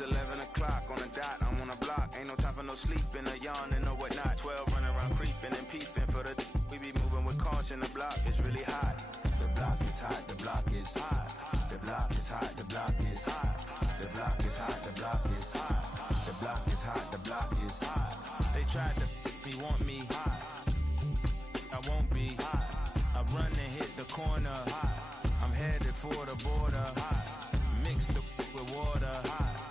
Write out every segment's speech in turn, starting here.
It's 11 o'clock on the dot, I'm on the block. Ain't no time for no sleeping, no yawning, no whatnot. 12 running around creeping and peeping for the we be moving with caution. The block is really hot. The block is hot, the block is hot. The block is hot, the block is hot. The block is hot, the block is hot. The block is hot, the block is hot. They tried to me, want me hot. I won't be hot. I run and hit the corner hot. I'm headed for the border hot. Mix the with water hot.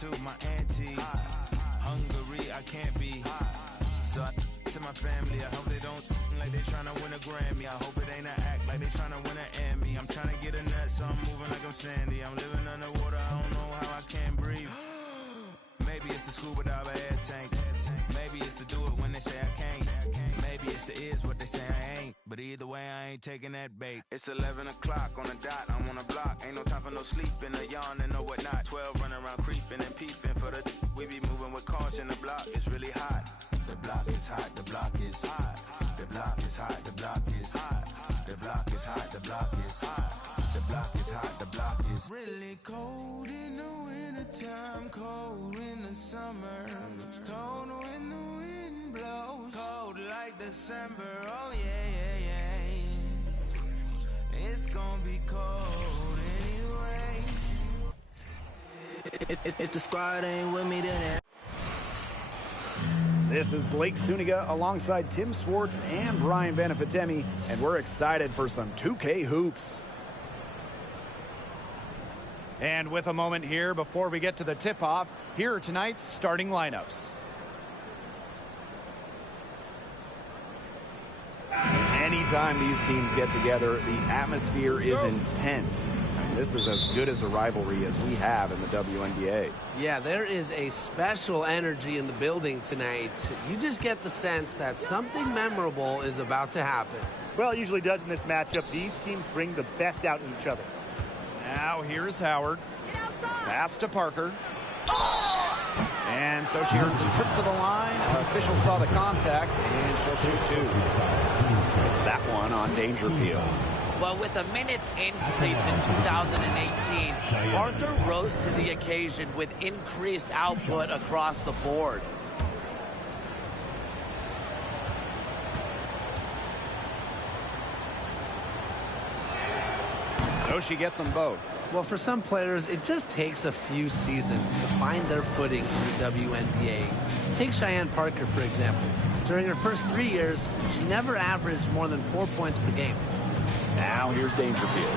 To my auntie Hungary, I can't be hot. So I to my family, I hope they don't like they tryna win a Grammy. I hope it ain't an act like they tryna win an Emmy. I'm tryna get a nut, so I'm moving like I'm Sandy. I'm living underwater, I don't know how I can't breathe. Maybe it's the scuba dive air tank. Maybe it's to do it when they say I can't. Maybe it's the is what they say I ain't. But either way, I ain't taking that bait. It's 11 o'clock on the dot, I'm on the block. Ain't no time for no sleeping, no yawning, no whatnot. 12 running around creeping and peeping for the we be moving with caution. The block is really hot. The block is hot, the block is hot. The block is hot, the block is hot. The block is hot, the block is hot. The block is hot, the block is really cold in the wintertime, cold in the summer, cold when the wind blows, cold like December. Oh yeah, yeah, yeah. It's gonna be cold anyway. If the squad ain't with me, then This is Blake Suniga alongside Tim Swartz and Brian Benefitemi, and we're excited for some 2K hoops. And with a moment here before we get to the tip-off, here are tonight's starting lineups. Anytime these teams get together, the atmosphere is intense. This is as good as a rivalry as we have in the WNBA. Yeah, there is a special energy in the building tonight. You just get the sense that something memorable is about to happen. Well, it usually does in this matchup. These teams bring the best out in each other. Now here's Howard. Pass to Parker. And so she earns a trip to the line. Official saw the contact, and she'll shoot two. That one on Dangerfield. Well, with a minute's increase in 2018, Parker rose to the occasion with increased output across the board. So she gets them both. Well, for some players, it just takes a few seasons to find their footing in the WNBA. Take Cheyenne Parker, for example. During her first 3 years, she never averaged more than 4 points per game. Now here's Dangerfield.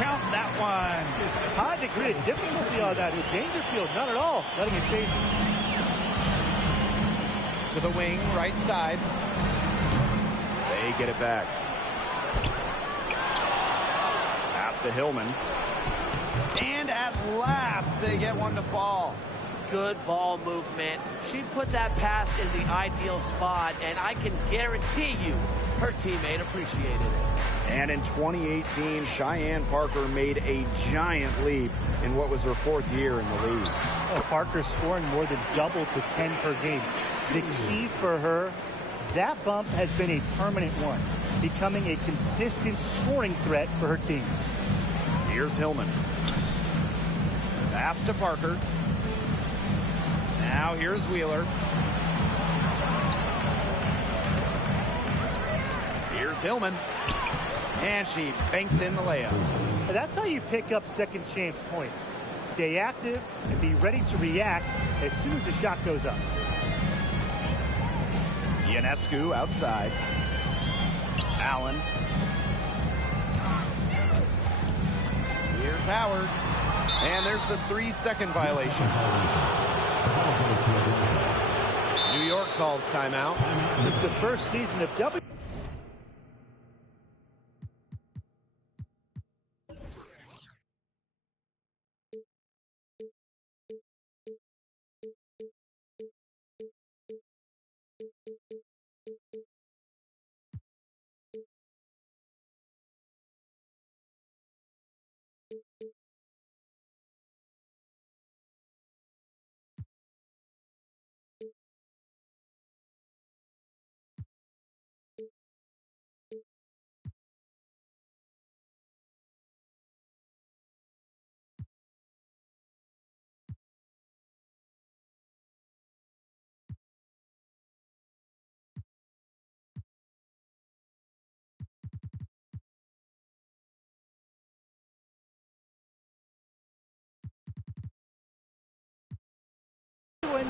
Count that one. High degree of difficulty on that with Dangerfield. Not at all. Letting it chase. To the wing, right side. They get it back. Pass to Hillman. And at last, they get one to fall. Good ball movement. She put that pass in the ideal spot, and I can guarantee you her teammate appreciated it. And in 2018, Cheyenne Parker made a giant leap in what was her 4th year in the league. Oh, Parker scoring more than double to 10 per game. The key for her, that bump has been a permanent one, becoming a consistent scoring threat for her teams. Here's Hillman. Pass to Parker. Now here's Wheeler. Here's Hillman. And she banks in the layup. That's how you pick up second chance points. Stay active and be ready to react as soon as the shot goes up. Ionescu outside. Allen. Here's Howard. And there's the 3-second violation. New York calls timeout. This is the first season of W.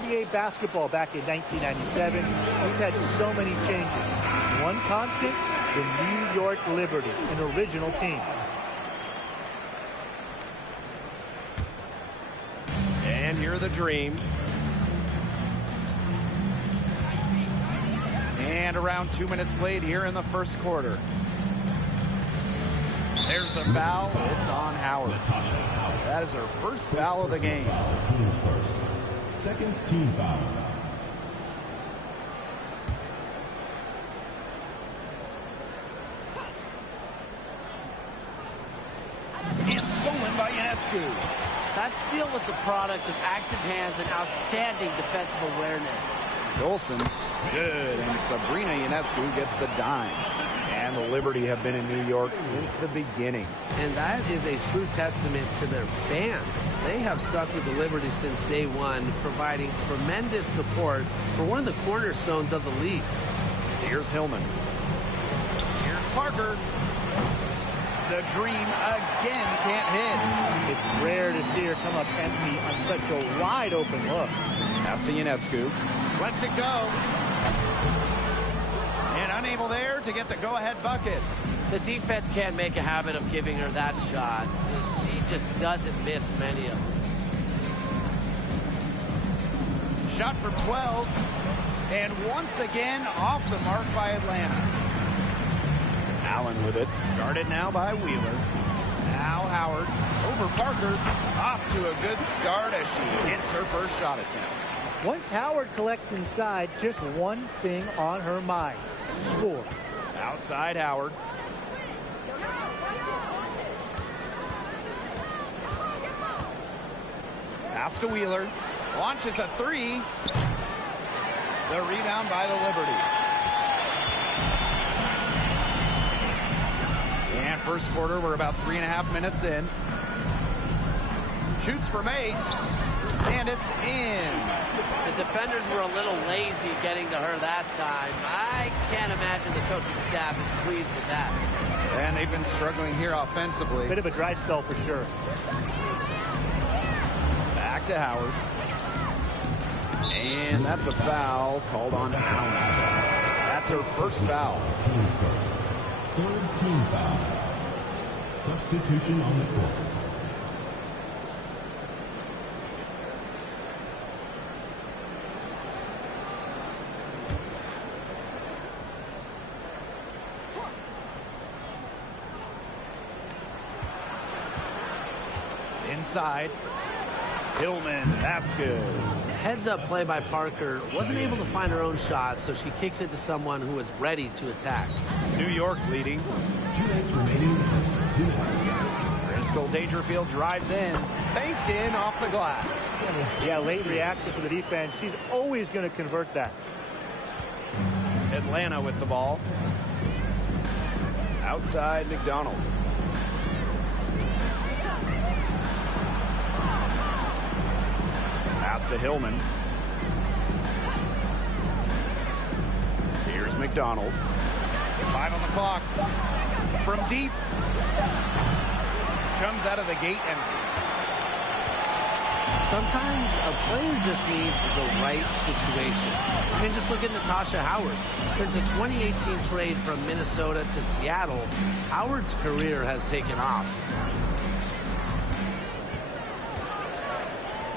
NBA basketball back in 1997, we've had so many changes. One constant, the New York Liberty, an original team. And here are the Dream. And around 2 minutes played here in the first quarter. There's the foul. It's on Howard. That is her first foul of the game. Team's first. Second team foul. And stolen by Ionescu. That steal was the product of active hands and outstanding defensive awareness. Dolson, good, and Sabrina Ionescu gets the dime. And the Liberty have been in New York since the beginning. And that is a true testament to their fans. They have stuck with the Liberty since day one, providing tremendous support for one of the cornerstones of the league. Here's Hillman. Here's Parker. The Dream again can't hit. It's rare to see her come up empty on such a wide open look. Pass to Ionescu. Lets it go. And unable there to get the go-ahead bucket. The defense can't make a habit of giving her that shot. She just doesn't miss many of them. Shot from 12. And once again off the mark by Atlanta. Allen with it. Guarded now by Wheeler. Now Howard over Parker. Off to a good start as she hits her first shot attempt. Once Howard collects inside, just one thing on her mind. Score. Outside Howard. Pass to Wheeler. Launches a three. The rebound by the Liberty. And first quarter, we're about 3.5 minutes in. Shoots from 8. And it's in. The defenders were a little lazy getting to her that time. I can't imagine the coaching staff is pleased with that. And they've been struggling here offensively. Bit of a dry spell for sure. Back to Howard. And that's a foul called on Allen. That's her first foul. Team's first. Third team foul. Substitution on the court. Inside. Hillman, that's good. Heads-up play by Parker. Wasn't able to find her own shot, so she kicks it to someone who is ready to attack. New York leading. 2 minutes remaining in the first. 2 minutes. Crystal Dangerfield drives in. Baked in off the glass. Yeah, late reaction for the defense. She's always going to convert that. Atlanta with the ball. Outside McDonald. Pass to Hillman. Here's McDonald. 5 on the clock. From deep. Comes out of the gate empty. Sometimes a player just needs the right situation. I mean, just look at Natasha Howard. Since a 2018 trade from Minnesota to Seattle, Howard's career has taken off.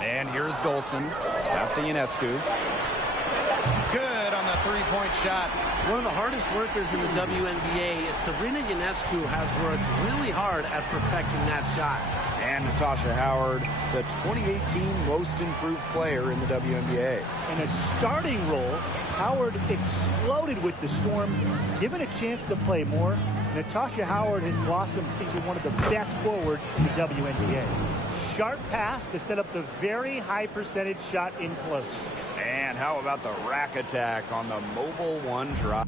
And here's Dolson. Pass to Ionescu. Good on the three-point shot. One of the hardest workers in the WNBA, Sabrina Ionescu, has worked really hard at perfecting that shot. And Natasha Howard, the 2018 most improved player in the WNBA. In a starting role, Howard exploded with the Storm. Given a chance to play more, Natasha Howard has blossomed into one of the best forwards in the WNBA. Sharp pass to set up the very high percentage shot in close. And how about the rack attack on the mobile one drop?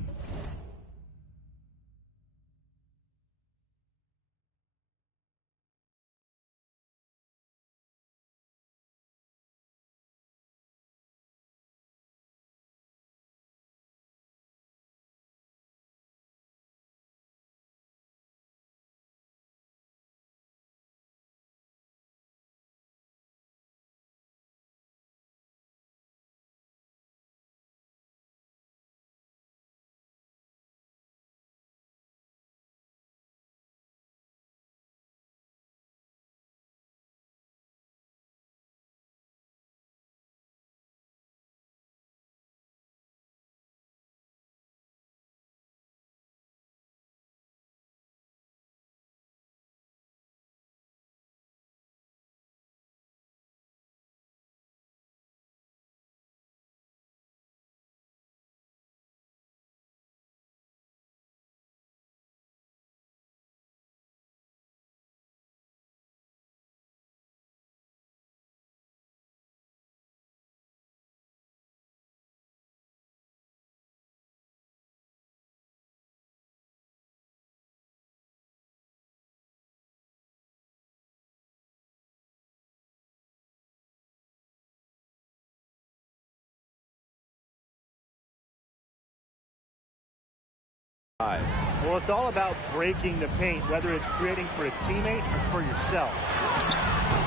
Well, it's all about breaking the paint, whether it's creating for a teammate or for yourself.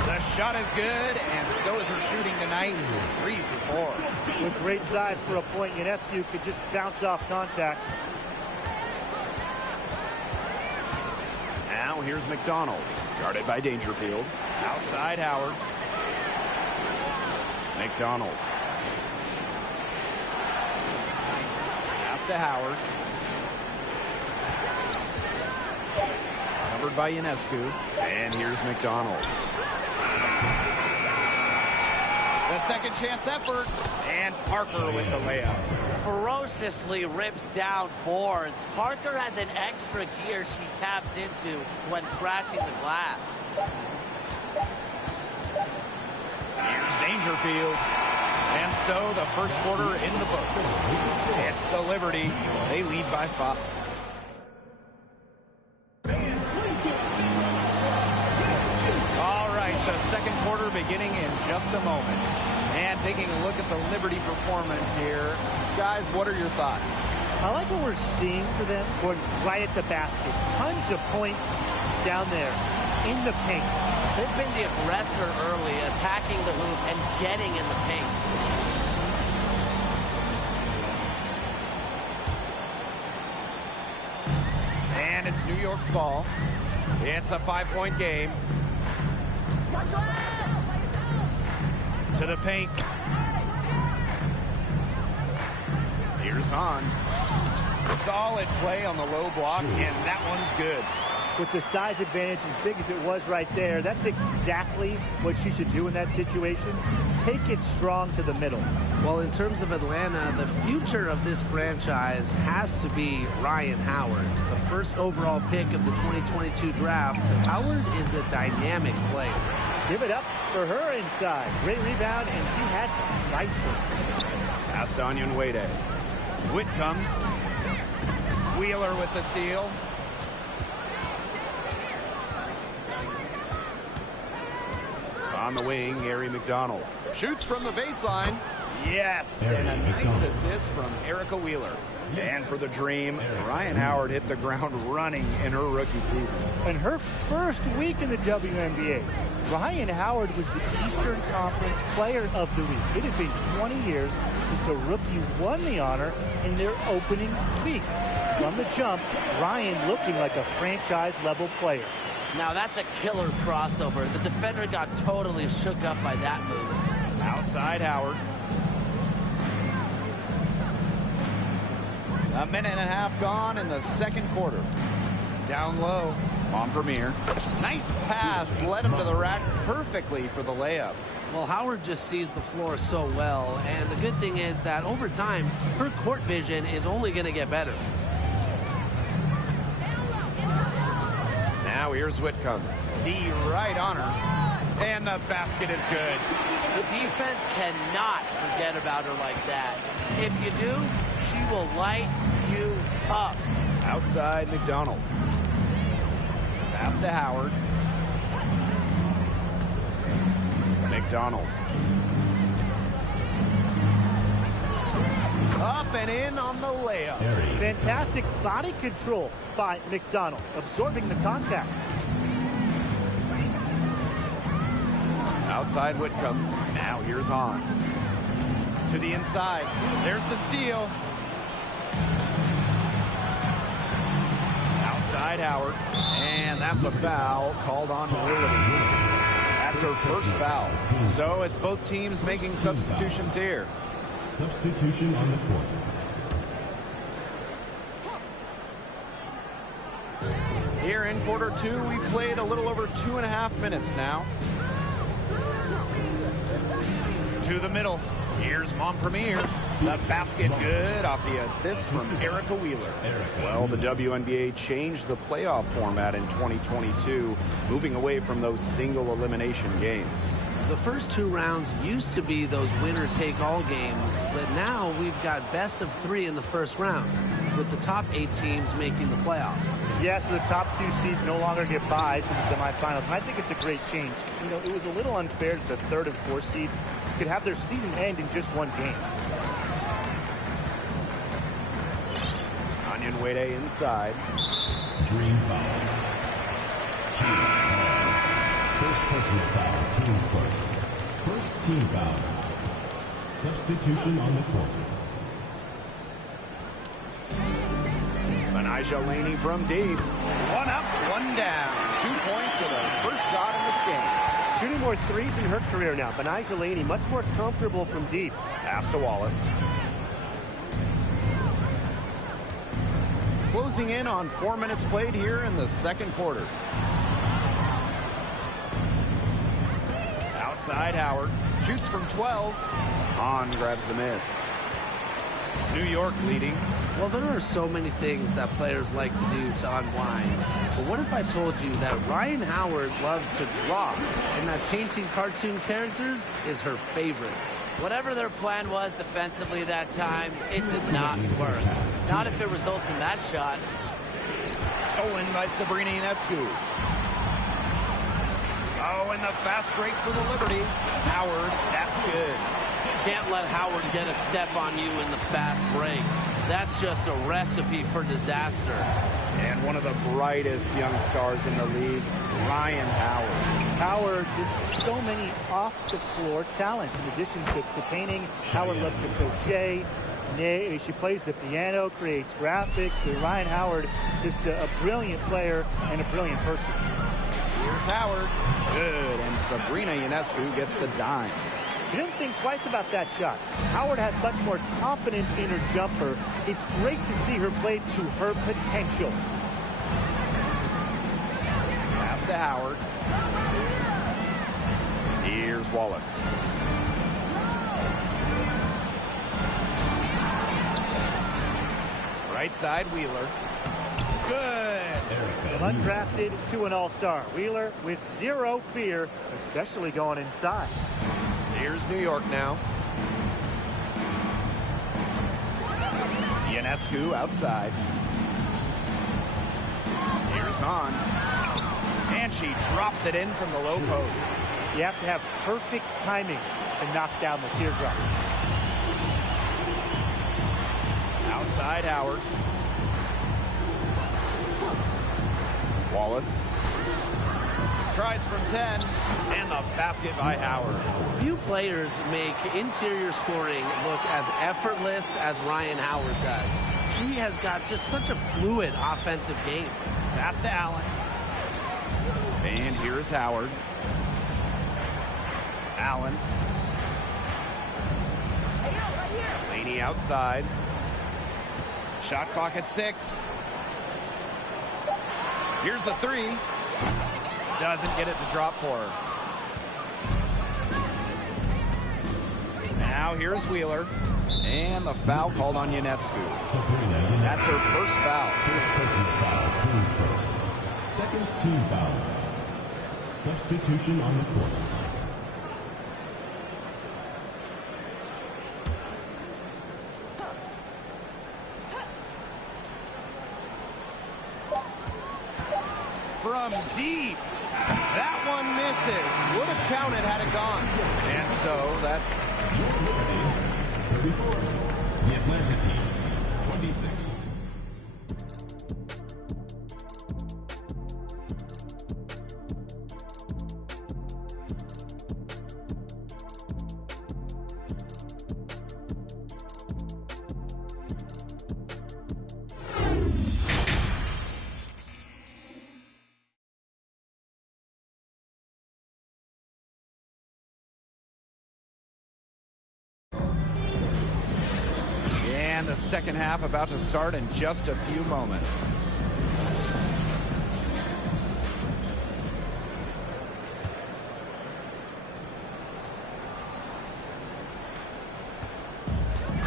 The shot is good, and so is her shooting tonight. 3 for 4. With great size for a point, Ionescu could just bounce off contact. Now here's McDonald, guarded by Dangerfield. Outside Howard. McDonald. Pass to Howard. Covered by Ionescu. And here's McDonald. The second chance effort. And Parker with the layup. Ferociously rips down boards. Parker has an extra gear she taps into when crashing the glass. Here's Dangerfield. And so the first quarter in the book. It's the Liberty. They lead by 5. All right, the second quarter beginning in just a moment. And taking a look at the Liberty performance here. Guys, what are your thoughts? I like what we're seeing for them going right at the basket. Tons of points down there in the paint. They've been the aggressor early, attacking the hoop and getting in the paint. And it's New York's ball. It's a 5-point game. To the paint. Here's Hahn. Solid play on the low block, and that one's good. With the size advantage as big as it was right there, that's exactly what she should do in that situation. Take it strong to the middle. Well, in terms of Atlanta, the future of this franchise has to be Rhyne Howard, the first overall pick of the 2022 draft. Howard is a dynamic player. Give it up for her inside. Great rebound, and she had to fight for it. Pass to Onyenwere. Whitcomb. Wheeler with the steal. On the wing, Gary McDonald. Shoots from the baseline. Yes, and a nice assist from Erica Wheeler. And for the Dream, Rhyne Howard hit the ground running in her rookie season. In her first week in the WNBA, Rhyne Howard was the Eastern Conference Player of the Week. It had been 20 years since a rookie won the honor in their opening week. From the jump, Rhyne looking like a franchise-level player. Now that's a killer crossover. The defender got totally shook up by that move. Outside Howard. A minute and a half gone in the second quarter. Down low. Montpremier. Nice pass. Led him to the rack perfectly for the layup. Well, Howard just sees the floor so well, and the good thing is that over time, her court vision is only going to get better. Now here's Whitcomb. D right on her. And the basket is good. The defense cannot forget about her like that. If you do, she will light you up. Outside McDonald. Pass to Howard. McDonald. Up and in on the layup. Fantastic body control by McDonald, absorbing the contact. Outside Whitcomb. Now here's Hahn. To the inside. There's the steal. Outside Howard. And that's a foul called on Liberty. That's her first foul. So it's both teams making substitutions here. Substitution on the court. Here in quarter two, we've played a little over 2.5 minutes now. To the middle. Here's Montpremier. The basket good off the assist from Erica Wheeler. Well, the WNBA changed the playoff format in 2022, moving away from those single elimination games. The first 2 rounds used to be those winner-take-all games, but now we've got best of 3 in the first round, with the top 8 teams making the playoffs. Yes, the top 2 seeds no longer get buys to the semifinals, and I think it's a great change. You know, it was a little unfair that the 3rd and 4th seeds could have their season end in just 1 game. Wade inside. Dream foul. Team foul. First personal foul. Team's first. First team foul. Substitution on the court. Betnijah Laney from deep. One up, one down. 2 points for the first shot in this game. Shooting more threes in her career now. Betnijah Laney much more comfortable from deep. Pass to Wallace. Closing in on 4 minutes played here in the second quarter. Outside Howard. Shoots from 12. Hahn grabs the miss. New York leading. Well, there are so many things that players like to do to unwind. But what if I told you that Rhyne Howard loves to draw and that painting cartoon characters is her favorite? Whatever their plan was defensively that time, it did not work. Not if it results in that shot. Stolen by Sabrina Ionescu. Oh, and the fast break for the Liberty. Howard, that's good. Can't let Howard get a step on you in the fast break. That's just a recipe for disaster. And one of the brightest young stars in the league, Rhyne Howard. Howard, just so many off-the-floor talents. In addition to painting, Howard loves to crochet. She plays the piano, creates graphics. Rhyne Howard, just a brilliant player and a brilliant person. Here's Howard. Good, and Sabrina Ionescu gets the dime. She didn't think twice about that shot. Howard has much more confidence in her jumper. It's great to see her play to her potential. Pass to Howard. Here's Wallace. Right side, Wheeler. Good. From undrafted to an all-star. Wheeler with zero fear, especially going inside. Here's New York now. Ionescu outside. Here's Hahn. And she drops it in from the low post. You have to have perfect timing to knock down the teardrop. Outside Howard. Wallace. Tries from 10, and the basket by Howard. Few players make interior scoring look as effortless as Rhyne Howard does. She has got just such a fluid offensive game. Pass to Allen. And here's Howard. Allen. Laney outside. Shot clock at 6. Here's the 3. Doesn't get it to drop for her. Now here's Wheeler. And the foul called on Ionescu. That's her first foul. First personal foul, team's first. Second team foul. Substitution on the court. From deep. That one misses. Would have counted had it gone. And so that's 34. The Atlanta team, 26. the second half about to start in just a few moments.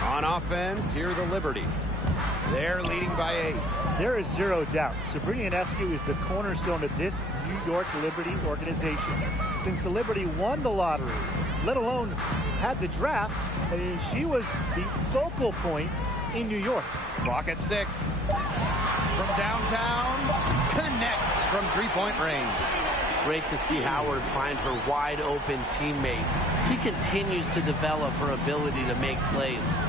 On offense, here the Liberty. They're leading by 8. There is zero doubt. Sabrina Ionescu is the cornerstone of this New York Liberty organization. Since the Liberty won the lottery, let alone had the draft, she was the focal point in New York. Clock at 6. From downtown, connects from three-point range. Great to see Howard find her wide open teammate. He continues to develop her ability to make plays.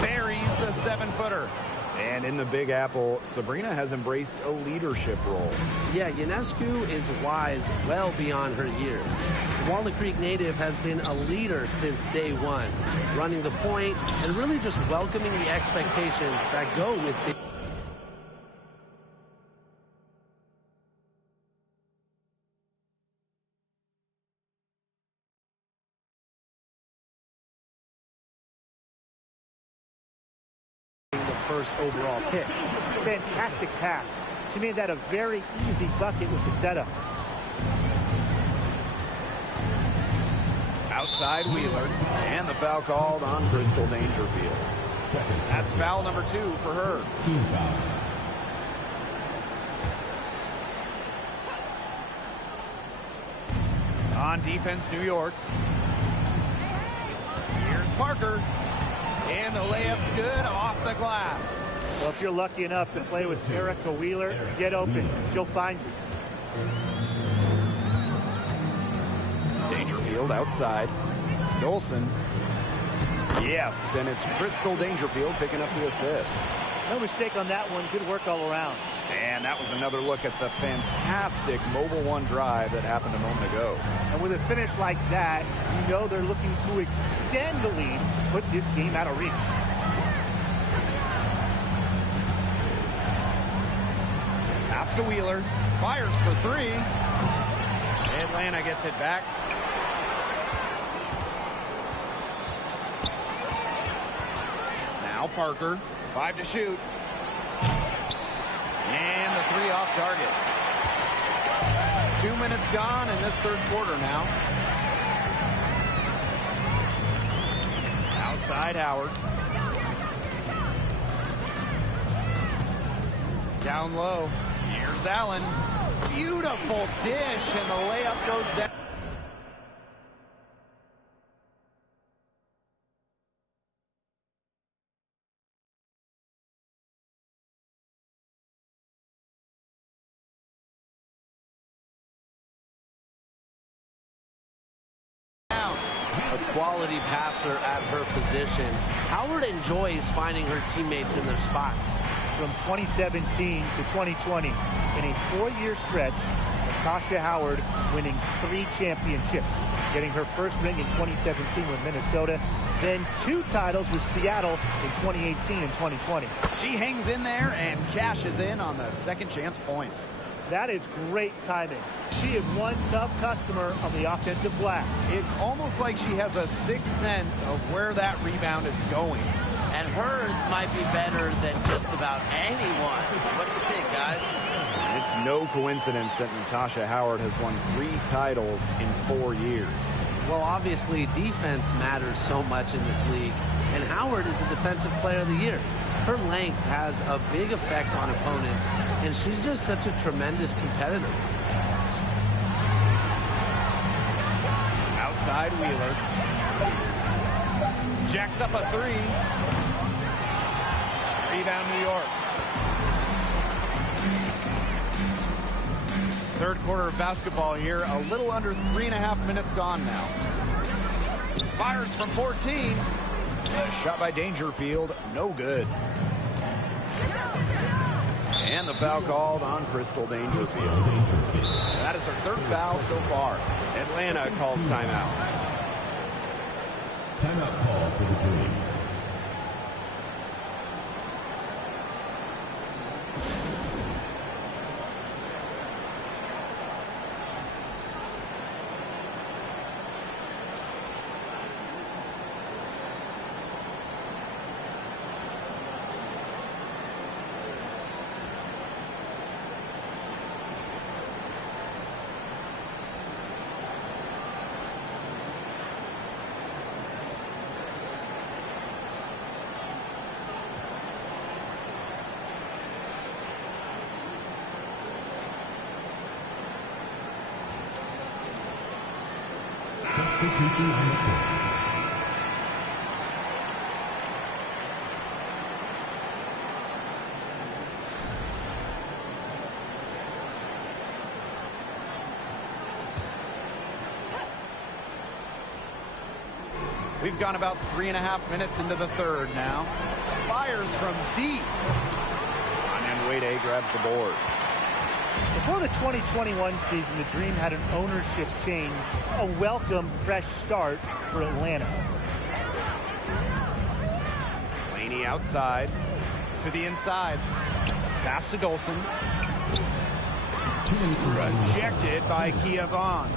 Buries the 7-footer. And in the Big Apple, Sabrina has embraced a leadership role. Yeah, Ionescu is wise well beyond her years. The Walnut Creek native has been a leader since day one, running the point and really just welcoming the expectations that go with the first overall pick. Fantastic pass. She made that a very easy bucket with the setup. Outside Wheeler, and the foul called on Crystal Dangerfield. That's foul number 2 for her. Team foul. On defense, New York. Here's Parker. And the layup's good off the glass. Well, if you're lucky enough to play with Erica Wheeler, get open. She'll find you. Dangerfield outside. Dolson. Yes, and it's Crystal Dangerfield picking up the assist. No mistake on that one. Good work all around. And that was another look at the fantastic Mobile One drive that happened a moment ago. And with a finish like that, you know they're looking to extend the lead, put this game out of reach. Pass to Wheeler. Fires for 3. Atlanta gets it back. Now Parker. 5 to shoot. And the 3 off target. 2 minutes gone in this third quarter now. Outside Howard. Down low. Here's Allen. Beautiful dish, and the layup goes down. a quality passer at her position. Howard enjoys finding her teammates in their spots. From 2017 to 2020, in a 4-year stretch, Natasha Howard winning 3 championships, getting her first ring in 2017 with Minnesota, then 2 titles with Seattle in 2018 and 2020. She hangs in there and cashes in on the second chance points. That is great timing. She is one tough customer on the offensive glass. It's almost like she has a sixth sense of where that rebound is going. And hers might be better than just about anyone. What do you think, guys? It's no coincidence that Natasha Howard has won 3 titles in 4 years. Well, obviously, defense matters so much in this league, and Howard is a Defensive Player of the Year. Her length has a big effect on opponents, and she's just such a tremendous competitor. Outside Wheeler. Jacks up a 3. Rebound New York. Third quarter of basketball here. A little under 3.5 minutes gone now. Fires from 14. Shot by Dangerfield. No good. And the foul called on Crystal Dangerfield. That is her 3rd foul so far. Atlanta calls timeout. Timeout call for the Dream. Substitution on the court. We've gone about 3.5 minutes into the third now. Fires from deep. Onyenwere grabs the board. Before the 2021 season, the Dream had an ownership change, a welcome fresh start for Atlanta. Laney outside to the inside. Pass to Dolson. Rejected by Kia Vaughn.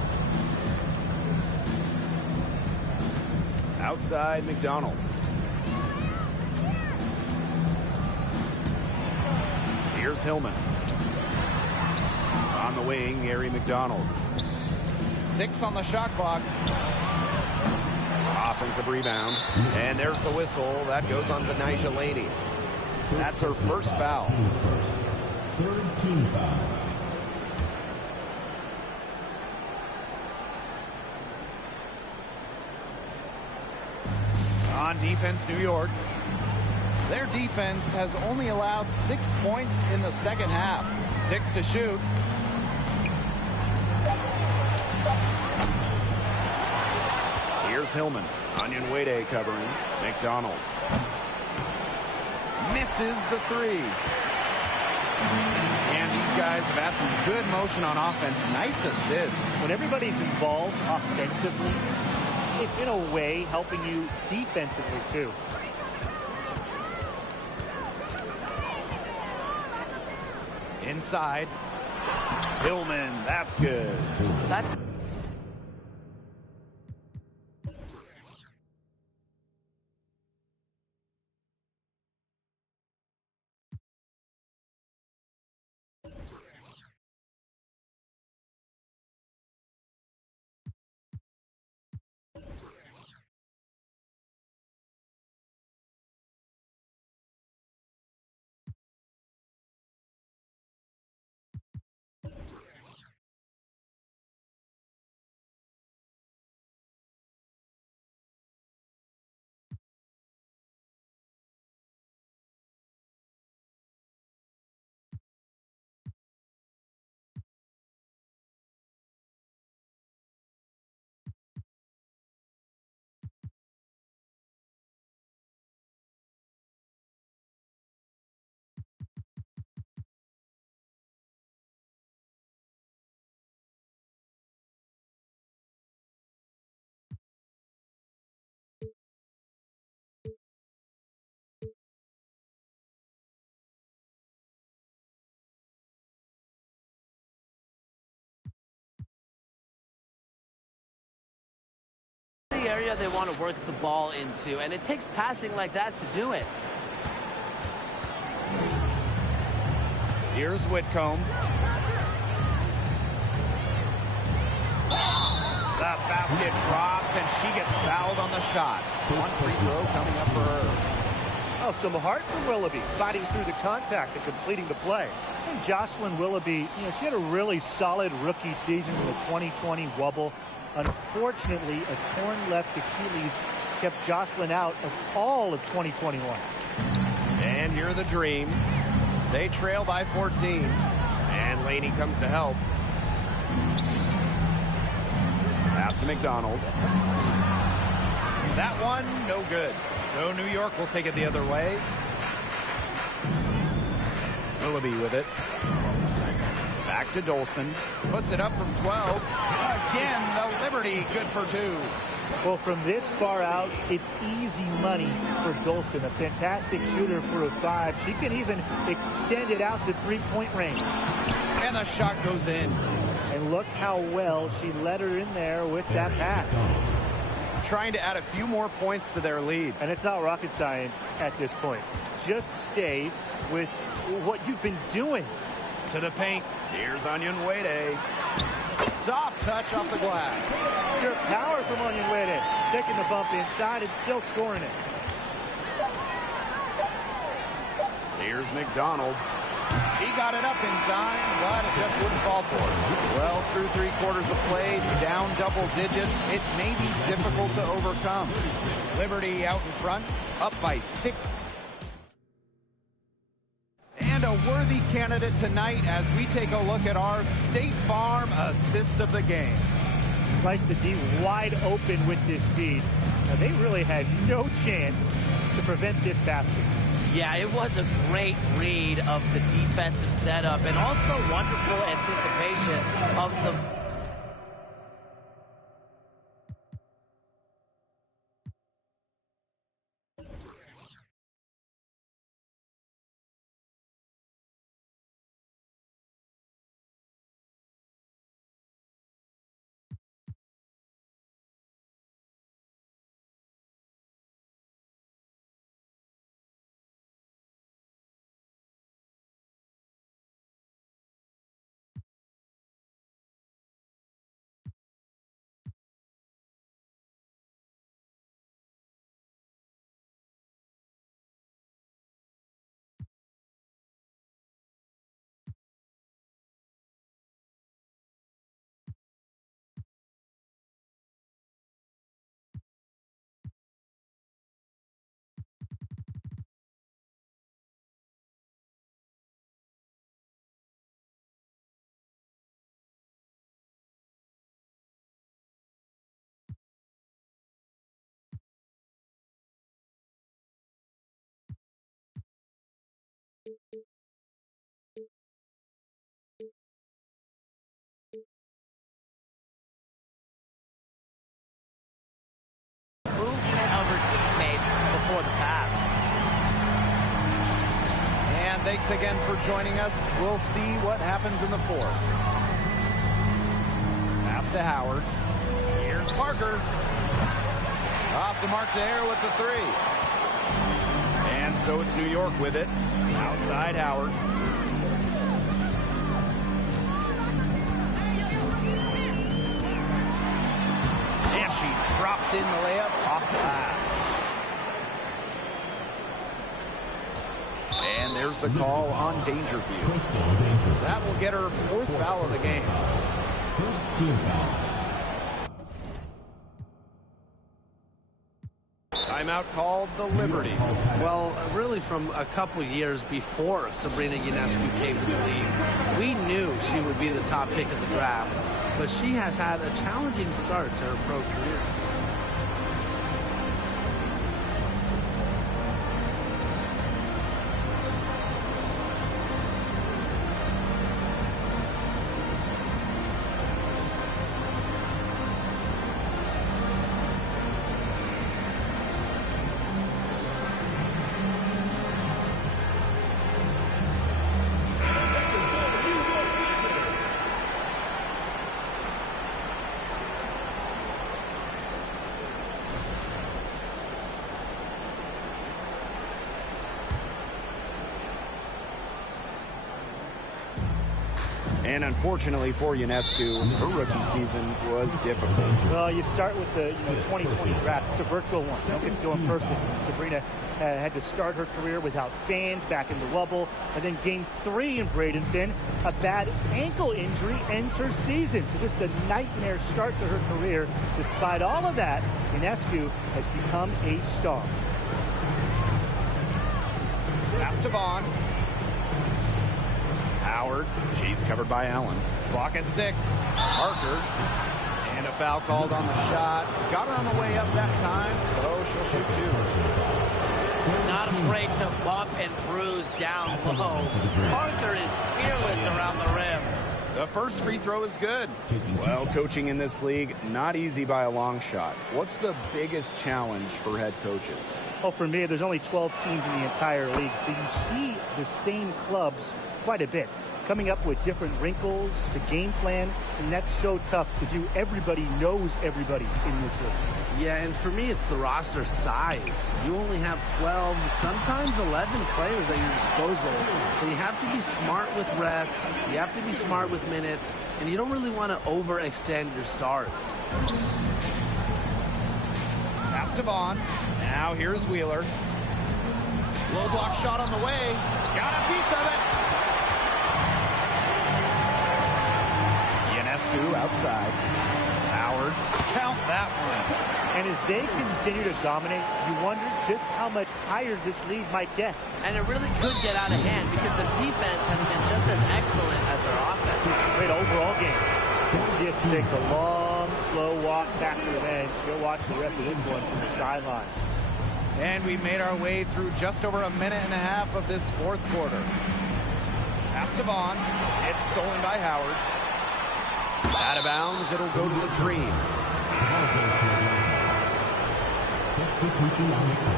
Outside McDonald. Here's Hillman. On the wing, Gary McDonald. 6 on the shot clock. Offensive rebound. And there's the whistle. That goes on to Nyjah Laney. That's her first foul. Third team foul. On defense, New York. Their defense has only allowed 6 points in the second half. 6 to shoot. Here's Hillman. Onyenwere covering. McDonald. Misses the 3. And these guys have had some good motion on offense. Nice assists. When everybody's involved offensively, it's in a way helping you defensively too. Inside. Hillman, that's good. That's the area they want to work the ball into, and it takes passing like that to do it. Here's Whitcomb. The basket drops, and she gets fouled on the shot. 1 free throw coming up for her. Oh, some heart for Willoughby, fighting through the contact and completing the play. And Jocelyn Willoughby, she had a really solid rookie season in the 2020 wobble. Unfortunately, a torn left Achilles kept Jocelyn out of all of 2021. And here are the Dream. They trail by 14. And Laney comes to help. Pass to McDonald. That one, no good. So New York will take it the other way. Willoughby with it. Back to Dolson. Puts it up from 12. Again, the Liberty, good for 2. Well, from this far out, it's easy money for Dolson. A fantastic shooter for a 5. She can even extend it out to 3-point range. And the shot goes in. And look how well she let her in there with that pass. Trying to add a few more points to their lead. And it's not rocket science at this point. Just stay with what you've been doing. To the paint. Here's Onyenwere. Soft touch off the glass. Pure power from Onyenwere. Taking the bump inside and still scoring it. Here's McDonald. He got it up in time, but it just wouldn't fall for him. Well, through 3 quarters of play, down double digits, it may be difficult to overcome. Liberty out in front, up by 6. And a worthy candidate tonight as we take a look at our State Farm assist of the game. Sliced the D wide open with this feed. Now, they really had no chance to prevent this basket. Yeah, it was a great read of the defensive setup and also wonderful anticipation of the... movement of her teammates before the pass. And thanks again for joining us. We'll see what happens in the fourth. Pass to Howard. Here's Parker. Off the mark there with the three. And so it's New York with it. Outside Howard. And she drops in the layup off glass. And there's the call on Dangerfield. That will get her fourth foul of the game. First team foul. Timeout called the Liberty. Well, really from a couple years before Sabrina Ionescu came to the league, we knew she would be the top pick of the draft, but she has had a challenging start to her pro career. And unfortunately for Ionescu, her rookie season was difficult. Well, you start with the 2020 draft. It's a virtual one. You don't get to go in person. Sabrina had to start her career without fans back in the Wubble. And then game 3 in Bradenton, a bad ankle injury ends her season. So just a nightmare start to her career. Despite all of that, Ionescu has become a star. Pass to Vaughn. Howard, she's covered by Allen. Clock at 6. Parker, and a foul called on the shot. Got her on the way up that time, so she'll shoot 2. Not afraid to bump and bruise down low. Parker is fearless around the rim. The first free throw is good. Well, coaching in this league, not easy by a long shot. What's the biggest challenge for head coaches? Well, for me, there's only 12 teams in the entire league, so you see the same clubs quite a bit, coming up with different wrinkles to game plan, and that's so tough to do. Everybody knows everybody in this league. Yeah, and for me, it's the roster size. You only have 12, sometimes 11 players at your disposal. So you have to be smart with rest, you have to be smart with minutes, and you don't really want to overextend your stars. Pass to Vaughn. Now here's Wheeler. Low block shot on the way. Got a piece of it. Ionescu outside. Howard, count that one. And as they continue to dominate, you wonder just how much higher this lead might get. And it really could get out of hand because their defense has been just as excellent as their offense. Great overall game. You have to take the long, slow walk back to the bench. She'll watch the rest of this one from the sideline. And we've made our way through just over a minute and a half of this fourth quarter. Pass to Vaughn. It's stolen by Howard. Out of bounds, it'll go to the Dream. Substitution on the court.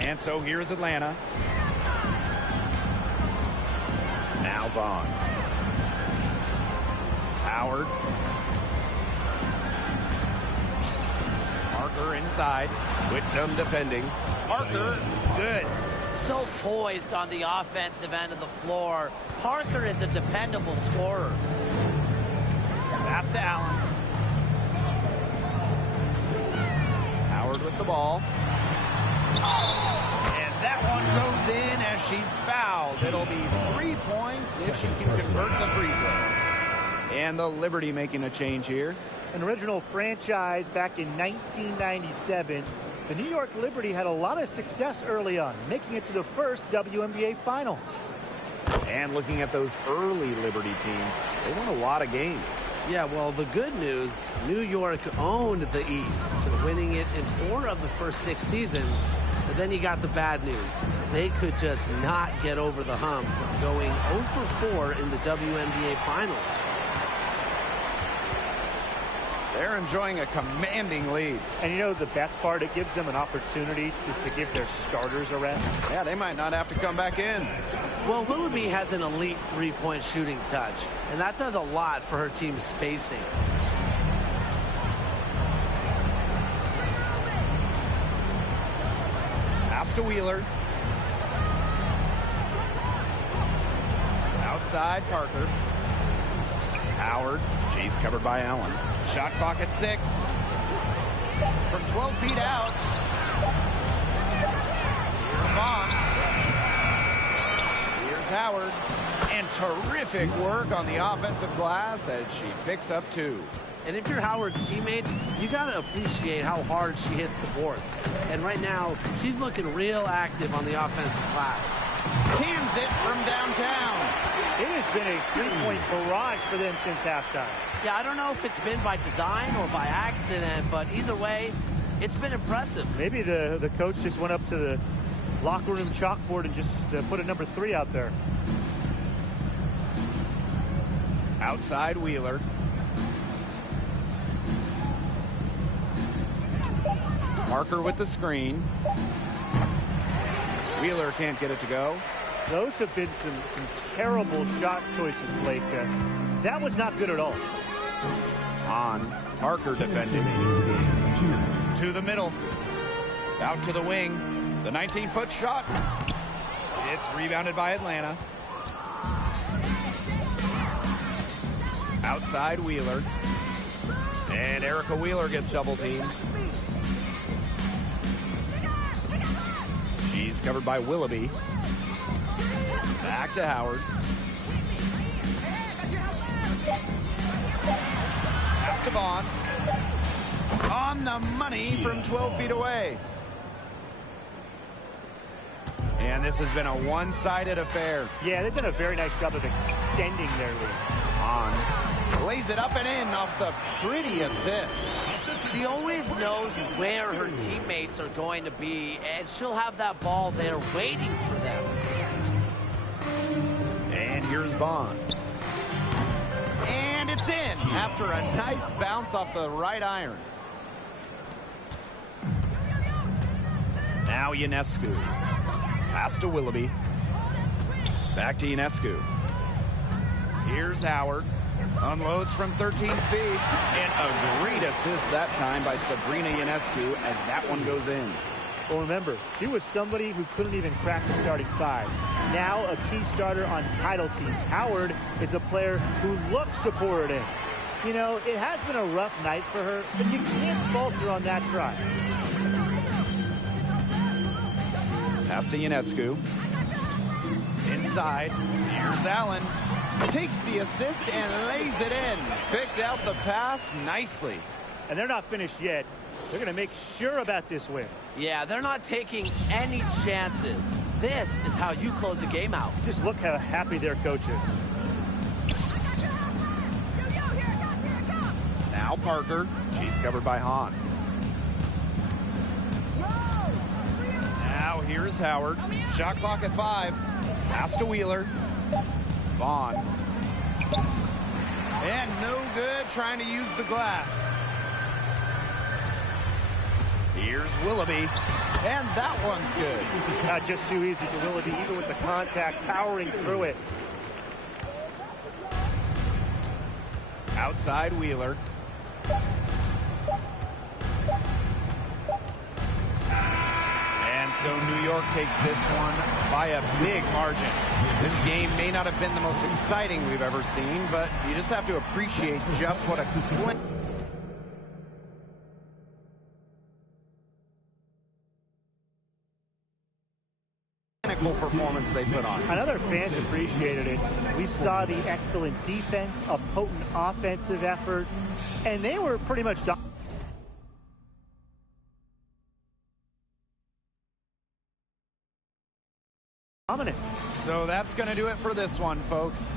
And so here's Atlanta. Now Vaughn. Howard. Parker inside. Whitcomb defending. Parker, good. So poised on the offensive end of the floor. Parker is a dependable scorer. Pass to Allen. Howard with the ball. And that one goes in as she's fouled. It'll be 3 points if she can convert the free throw. And the Liberty making a change here. An original franchise back in 1997. The New York Liberty had a lot of success early on, making it to the first WNBA Finals. And looking at those early Liberty teams, they won a lot of games. Yeah, well, the good news, New York owned the East, winning it in 4 of the first 6 seasons. But then you got the bad news. They could just not get over the hump, going 0 for 4 in the WNBA Finals. They're enjoying a commanding lead. And you know the best part? It gives them an opportunity to give their starters a rest. Yeah, they might not have to come back in. Well, Willoughby has an elite three-point shooting touch, and that does a lot for her team's spacing. Pass to Wheeler. Outside, Parker. Howard. She's covered by Allen. Shot clock at 6. From 12 feet out. Here's Vaughn. Here's Howard. And terrific work on the offensive glass as she picks up 2. And if you're Howard's teammates, you got to appreciate how hard she hits the boards. And right now, she's looking real active on the offensive glass. Cans it from downtown. It has been a three-point barrage for them since halftime. Yeah, I don't know if it's been by design or by accident, but either way, it's been impressive. Maybe the coach just went up to the locker room chalkboard and just put a number 3 out there. Outside Wheeler. Parker with the screen. Wheeler can't get it to go. Those have been some terrible shot choices, Blake. That was not good at all. On. Parker defending. 2 minutes. To the middle. Out to the wing. The 19-foot shot. It's rebounded by Atlanta. Outside Wheeler. And Erica Wheeler gets double teamed. She's covered by Willoughby. Back to Howard. Pass to Vaughn. On the money from 12 feet away. And this has been a one-sided affair. Yeah, they've done a very nice job of extending their lead. On. Lays it up and in off the pretty assist. She always knows where her teammates are going to be, and she'll have that ball there waiting for them. And here's Vaughn. And it's in after a nice bounce off the right iron. Now Ionescu. Pass to Willoughby. Back to Ionescu. Here's Howard. Unloads from 13 feet. And a great assist that time by Sabrina Ionescu as that one goes in. Well, remember, she was somebody who couldn't even crack the starting 5. Now a key starter on title teams. Howard is a player who looks to pour it in. You know, it has been a rough night for her, but you can't falter on that try. Pass to Ionescu. Inside. Here's Allen. Takes the assist and lays it in. Picked out the pass nicely. And they're not finished yet. They're going to make sure about this win. Yeah, they're not taking any chances. This is how you close a game out. Just look how happy their coach is. Now Parker. She's covered by Hahn. Now here's Howard. Shot clock at 5. Pass to Wheeler. Vaughn. And no good, trying to use the glass. Here's Willoughby. And that one's good. It's not just too easy for Willoughby, even with the contact, powering through it. Outside Wheeler. And so New York takes this one by a big margin. This game may not have been the most exciting we've ever seen, but you just have to appreciate just what a clinical performance they put on. I know their fans appreciated it. We saw the excellent defense, a potent offensive effort, and they were pretty much dominant. So that's going to do it for this one, folks.